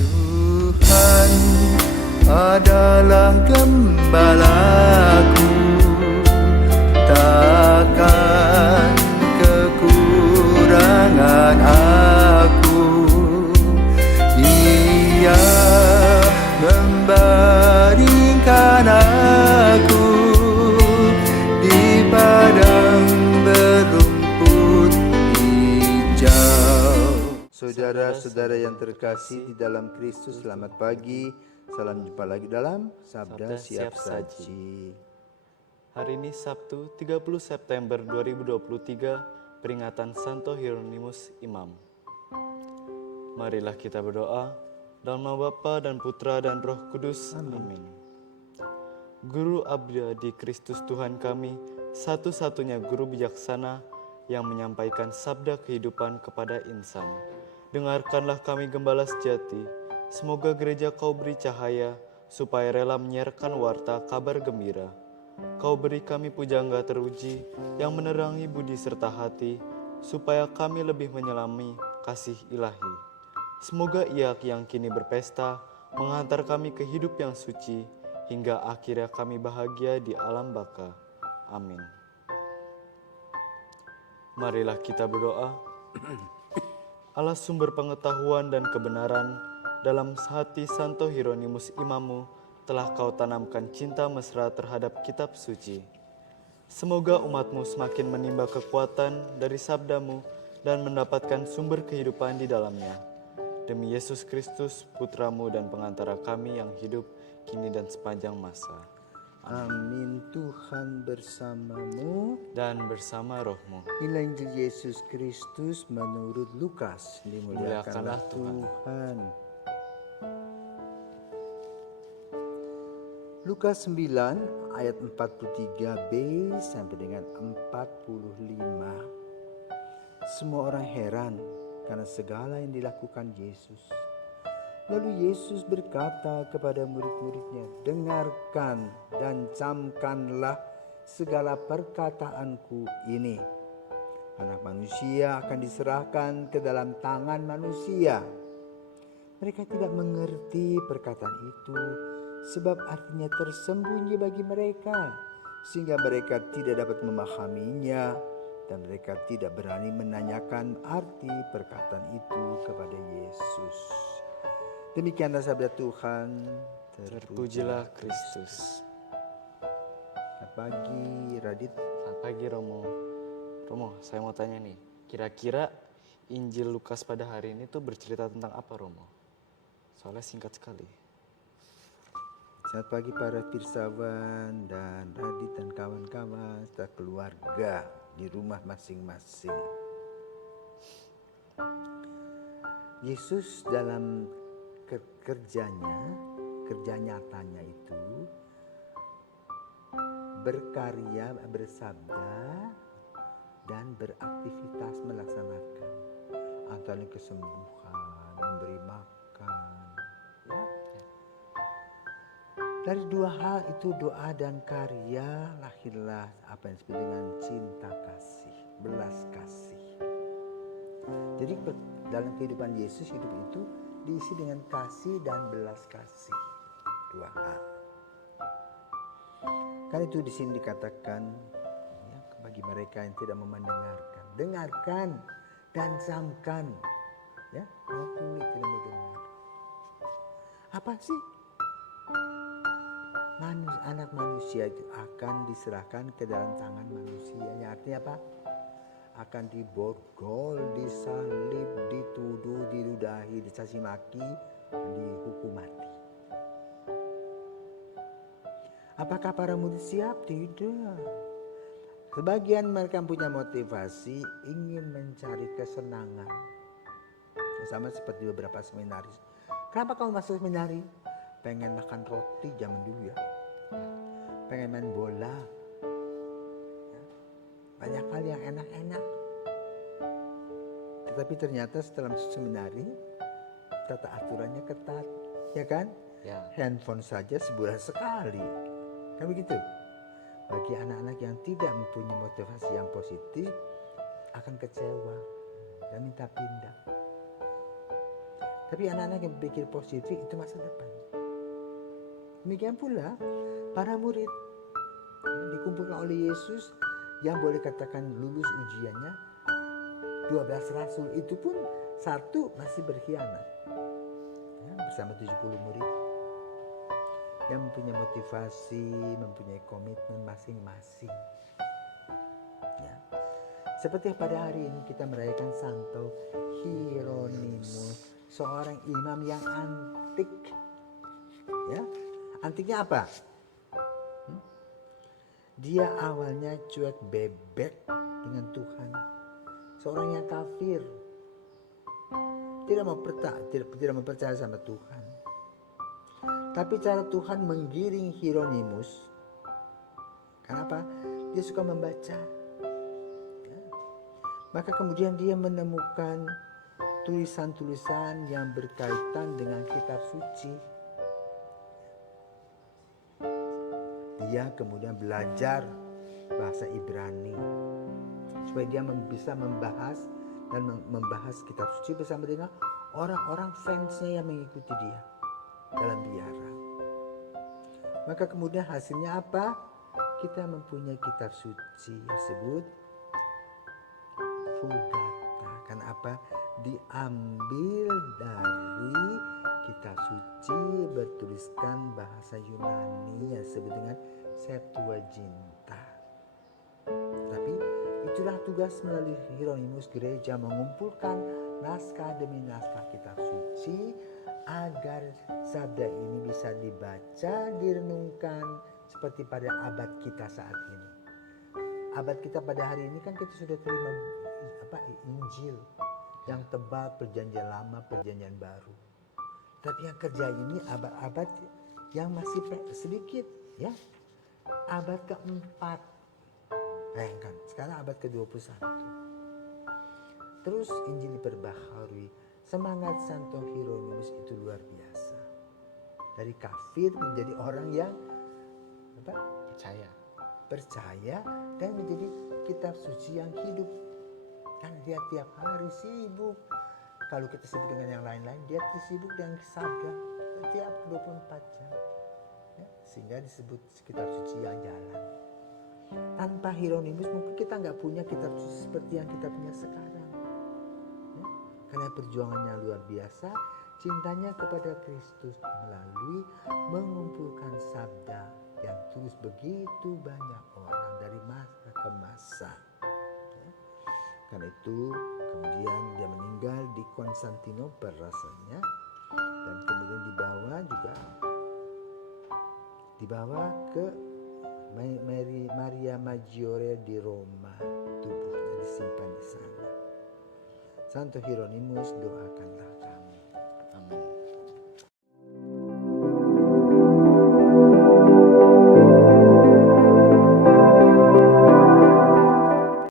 Tuhan adalah gembalaku, takkan kekurangan aku. Ia membaringkan aku di padang berumput hijau. Saudara-saudara yang terkasih di dalam Kristus, selamat pagi. Salam jumpa lagi dalam Sabda Siap Saji. Hari ini Sabtu 30 September 2023, peringatan Santo Hieronymus Imam. Marilah kita berdoa, dalam nama Bapa dan Putra dan Roh Kudus. Amin. Guru abadi Kristus Tuhan kami, satu-satunya guru bijaksana yang menyampaikan sabda kehidupan kepada insan. Dengarkanlah kami gembala sejati, semoga gereja Kau beri cahaya, supaya rela menyiarkan warta kabar gembira. Kau beri kami pujangga teruji, yang menerangi budi serta hati, supaya kami lebih menyelami kasih ilahi. Semoga Ia yang kini berpesta, menghantar kami ke hidup yang suci, hingga akhirnya kami bahagia di alam baka. Amin. Marilah kita berdoa. Allah sumber pengetahuan dan kebenaran, dalam hati Santo Hieronymus Imammu telah Kau tanamkan cinta mesra terhadap kitab suci. Semoga umatmu semakin menimba kekuatan dari sabdamu dan mendapatkan sumber kehidupan di dalamnya. Demi Yesus Kristus, Putramu dan pengantara kami yang hidup kini dan sepanjang masa. Amin. Tuhan bersamamu Dan bersama rohmu. Inilah Injil Yesus Kristus menurut Lukas. Dimuliakanlah Tuhan. Lukas 9 ayat 43b sampai dengan 45. Semua orang heran karena segala yang dilakukan Yesus. Lalu Yesus berkata kepada murid-muridnya, dengarkan dan camkanlah segala perkataanku ini. Anak manusia akan diserahkan ke dalam tangan manusia. Mereka tidak mengerti perkataan itu, sebab artinya tersembunyi bagi mereka, sehingga mereka tidak dapat memahaminya, dan mereka tidak berani menanyakan arti perkataan itu kepada Yesus. Demikianlah sabda Tuhan. Terpujilah Kristus. Selamat pagi Radit. Selamat pagi Romo. Romo, saya mau tanya nih, kira-kira Injil Lukas pada hari ini tuh bercerita tentang apa, Romo? Soalnya singkat sekali. Selamat pagi para pirsawan dan Radit dan kawan-kawan serta keluarga di rumah masing-masing. Yesus dalam kerja nyatanya itu berkarya, bersabda, dan beraktivitas melaksanakan antara kesembuhan, memberi makan, ya. Dari dua hal itu, doa dan karya, lahirlah apa yang disebut dengan cinta kasih, belas kasih. Jadi dalam kehidupan Yesus, hidup itu diisi dengan kasih dan belas kasih. Dua hal. Kan itu di sini dikatakan, ya, bagi mereka yang tidak mau mendengarkan, dengarkan dan camkan. Ya, mau kulit tidak mau dengar. Apa sih? Anak manusia itu akan diserahkan ke dalam tangan manusia. Yang artinya apa? Akan diborgol, disalib, dituduh, diludahi, dicaci maki, dan dihukum mati. Apakah para murid siap? Tidak. Sebagian mereka punya motivasi ingin mencari kesenangan. Sama seperti beberapa seminaris. Kenapa kamu masuk seminari? Pengen makan roti zaman dulu ya. Pengen main bola. Banyak hal yang enak-enak. Tetapi ternyata setelah masuk seminari, tata aturannya ketat, ya kan? Ya. Handphone saja sebulan sekali, kan begitu? Bagi anak-anak yang tidak mempunyai motivasi yang positif, akan kecewa dan minta pindah. Tapi anak-anak yang berpikir positif itu masa depan. Demikian pula para murid dikumpulkan oleh Yesus yang boleh katakan lulus ujiannya. 12 rasul itu pun satu masih berkhianat bersama 70 murid yang mempunyai motivasi, mempunyai komitmen masing-masing. Ya. Seperti pada hari ini kita merayakan Santo Hieronymus, seorang imam yang antik. Ya, antiknya apa? Dia awalnya cuek bebek dengan Tuhan, seorang yang kafir, tidak mempercaya sama Tuhan. Tapi cara Tuhan menggiring Hieronymus, kenapa? Dia suka membaca. Ya. Maka kemudian dia menemukan tulisan-tulisan yang berkaitan dengan kitab suci. Dia kemudian belajar bahasa Ibrani supaya dia bisa membahas kitab suci bersama dengan orang-orang fansnya yang mengikuti dia dalam biara. Maka kemudian hasilnya apa? Kita mempunyai kitab suci yang disebut Vulgata. Karena apa? Diambil dari kitab suci bertuliskan bahasa Yunani yang disebut dengan Septuaginta. Tapi itulah tugas melalui Hieronymus gereja mengumpulkan naskah demi naskah kitab suci agar sabda ini bisa dibaca, direnungkan seperti pada abad kita saat ini. Abad kita pada hari ini kan kita sudah terima Injil yang tebal, perjanjian lama, perjanjian baru. Tapi yang kerja ini abad-abad yang masih sedikit, ya. Abad keempat. Bayangkan, sekarang abad ke-21. Terus Injil diperbaharui. Semangat Santo Hieronymus itu luar biasa. Dari kafir menjadi orang yang percaya dan menjadi kitab suci yang hidup. Kan dia tiap hari sibuk. Kalau kita sibuk dengan yang lain-lain, dia sibuk dengan sabda setiap 24 jam. Ya, sehingga disebut kitab suci yang jalan. Tanpa Hieronymus mungkin kita nggak punya kitab suci seperti yang kita punya sekarang. Ya, karena perjuangannya luar biasa, cintanya kepada Kristus melalui mengumpulkan sabda yang terus begitu banyak orang dari masa ke masa. Ya. Karena itu kemudian dia meninggal di Konstantinopel rasanya, dan kemudian dibawa ke Maria Maggiore di Roma, tubuhnya disimpan di sana. Santo Hieronymus, doakanlah kami.